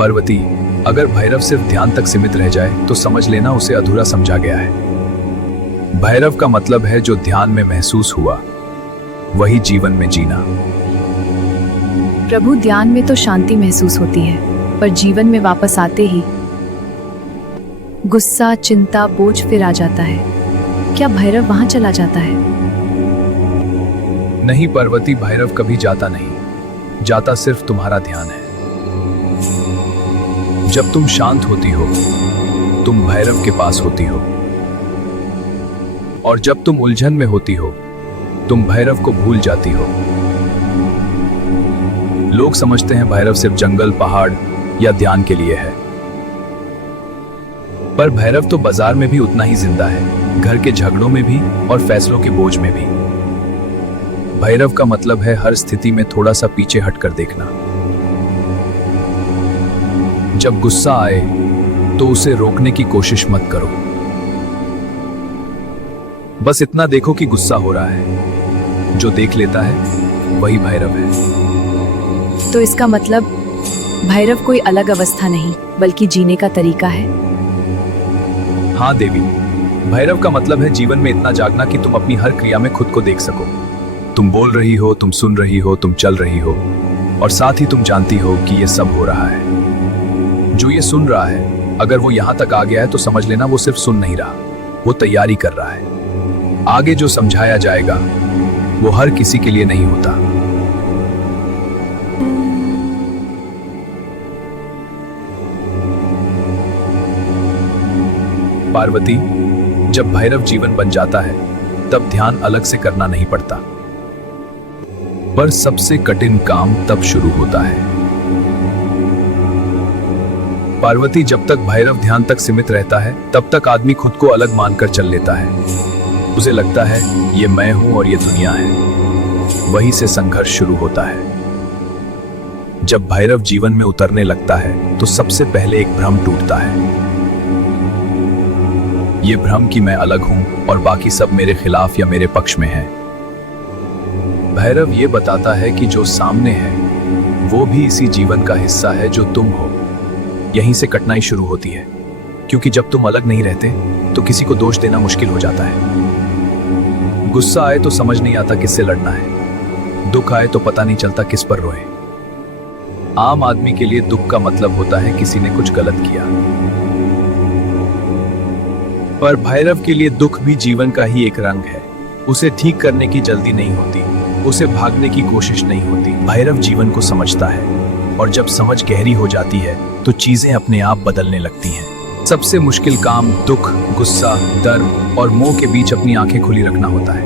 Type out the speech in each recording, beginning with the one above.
पार्वती, अगर भैरव सिर्फ ध्यान तक सीमित रह जाए तो समझ लेना उसे अधूरा समझा गया है। भैरव का मतलब है जो ध्यान में महसूस हुआ वही जीवन में जीना। प्रभु, ध्यान में तो शांति महसूस होती है, पर जीवन में वापस आते ही गुस्सा, चिंता, बोझ फिर आ जाता है। क्या भैरव वहां चला जाता है? नहीं पार्वती, भैरव कभी जाता नहीं, जाता सिर्फ तुम्हारा ध्यान है। जब तुम शांत होती हो तुम भैरव के पास होती हो, और जब तुम उलझन में होती हो तुम भैरव को भूल जाती हो। लोग समझते हैं भैरव सिर्फ जंगल, पहाड़ या ध्यान के लिए है, पर भैरव तो बाजार में भी उतना ही जिंदा है, घर के झगड़ों में भी और फैसलों के बोझ में भी। भैरव का मतलब है हर स्थिति में थोड़ा सा पीछे हटकर देखना। जब गुस्सा आए तो उसे रोकने की कोशिश मत करो, बस इतना देखो कि गुस्सा हो रहा है। जो देख लेता है वही भैरव है। तो इसका मतलब भैरव कोई अलग अवस्था नहीं बल्कि जीने का तरीका है। हाँ देवी, भैरव का मतलब है जीवन में इतना जागना कि तुम अपनी हर क्रिया में खुद को देख सको। तुम बोल रही हो, तुम सुन रही हो, तुम चल रही हो, और साथ ही तुम जानती हो कि ये सब हो रहा है। जो ये सुन रहा है, अगर वो यहां तक आ गया है तो समझ लेना वो सिर्फ सुन नहीं रहा, वो तैयारी कर रहा है। आगे जो समझाया जाएगा वो हर किसी के लिए नहीं होता। पार्वती, जब भैरव जीवन बन जाता है तब ध्यान अलग से करना नहीं पड़ता, पर सबसे कठिन काम तब शुरू होता है। पार्वती, जब तक भैरव ध्यान तक सीमित रहता है तब तक आदमी खुद को अलग मानकर चल लेता है। उसे लगता है ये मैं हूं और ये दुनिया है। वहीं से संघर्ष शुरू होता है। जब भैरव जीवन में उतरने लगता है तो सबसे पहले एक भ्रम टूटता है। ये भ्रम कि मैं अलग हूं और बाकी सब मेरे खिलाफ या मेरे पक्ष में है। भैरव ये बताता है कि जो सामने है वो भी इसी जीवन का हिस्सा है जो तुम हो। यहीं से कठिनाई शुरू होती है, क्योंकि जब तुम अलग नहीं रहते तो किसी को दोष देना मुश्किल हो जाता है। गुस्सा आए तो समझ नहीं आता किससे लड़ना है, दुख आए तो पता नहीं चलता किस पर रोए। आम आदमी के लिए दुख का मतलब होता है किसी ने कुछ गलत किया, पर भैरव के लिए दुख भी जीवन का ही एक रंग है। उसे ठीक करने की जल्दी नहीं होती, उसे भागने की कोशिश नहीं होती। भैरव जीवन को समझता है, और जब समझ गहरी हो जाती है तो चीजें अपने आप बदलने लगती हैं। सबसे मुश्किल काम दुख, गुस्सा, डर और मोह के बीच अपनी आंखें खुली रखना होता है,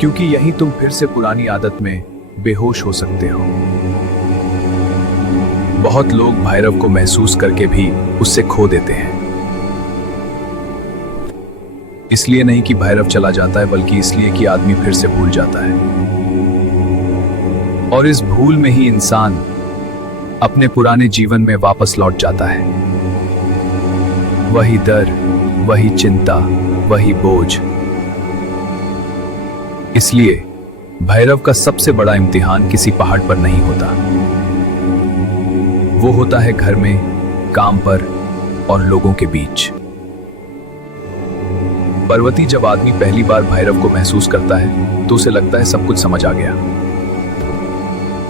क्योंकि यही तुम फिर से पुरानी आदत में बेहोश हो सकते हो। बहुत लोग भैरव को महसूस करके भी उससे खो देते हैं। इसलिए नहीं कि भैरव चला जाता है, बल्कि इसलिए कि आदमी फिर से भूल जाता है, और इस भूल में ही इंसान अपने पुराने जीवन में वापस लौट जाता है। वही डर, वही चिंता, वही बोझ। इसलिए भैरव का सबसे बड़ा इम्तिहान किसी पहाड़ पर नहीं होता, वो होता है घर में, काम पर और लोगों के बीच। पार्वती, जब आदमी पहली बार भैरव को महसूस करता है तो उसे लगता है सब कुछ समझ आ गया।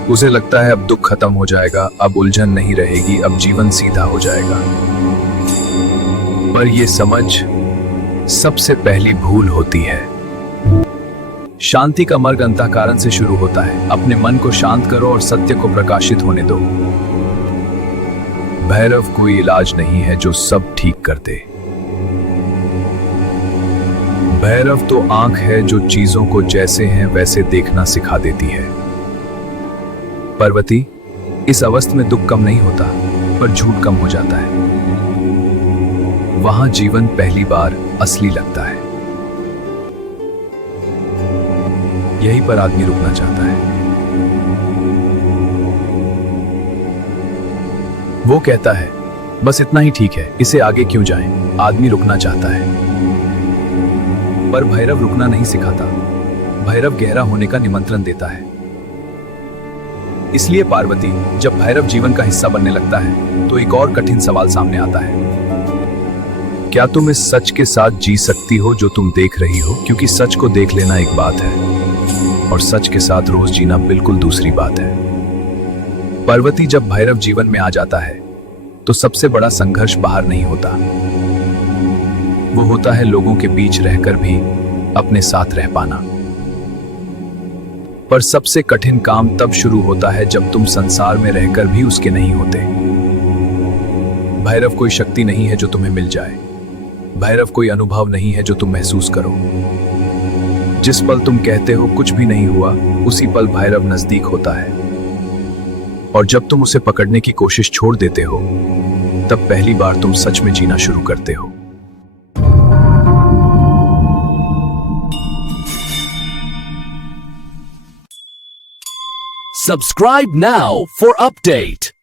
उसे लगता है अब दुख खत्म हो जाएगा, अब उलझन नहीं रहेगी, अब जीवन सीधा हो जाएगा। पर यह समझ सबसे पहली भूल होती है। शांति का मार्ग अंतःकरण से शुरू होता है। अपने मन को शांत करो और सत्य को प्रकाशित होने दो। भैरव कोई इलाज नहीं है जो सब ठीक कर दे। भैरव तो आंख है जो चीजों को जैसे हैं वैसे देखना सिखा देती है। पार्वती, इस अवस्था में दुख कम नहीं होता, पर झूठ कम हो जाता है। वहां जीवन पहली बार असली लगता है। यहीं पर आदमी रुकना चाहता है। वो कहता है बस इतना ही ठीक है, इसे आगे क्यों जाएं? आदमी रुकना चाहता है, पर भैरव रुकना नहीं सिखाता। भैरव गहरा होने का निमंत्रण देता है। इसलिए पार्वती, जब भैरव जीवन का हिस्सा बनने लगता है तो एक और कठिन सवाल सामने आता है। क्या तुम इस सच के साथ जी सकती हो जो तुम देख रही हो? क्योंकि सच को देख लेना एक बात है और सच के साथ रोज जीना बिल्कुल दूसरी बात है। पार्वती, जब भैरव जीवन में आ जाता है तो सबसे बड़ा संघर्ष बाहर नहीं होता, वो होता है लोगों के बीच रहकर भी अपने साथ रह पाना। पर सबसे कठिन काम तब शुरू होता है जब तुम संसार में रहकर भी उसके नहीं होते। भैरव कोई शक्ति नहीं है जो तुम्हें मिल जाए, भैरव कोई अनुभव नहीं है जो तुम महसूस करो। जिस पल तुम कहते हो कुछ भी नहीं हुआ, उसी पल भैरव नजदीक होता है। और जब तुम उसे पकड़ने की कोशिश छोड़ देते हो, तब पहली बार तुम सच में जीना शुरू करते हो। Subscribe now for update.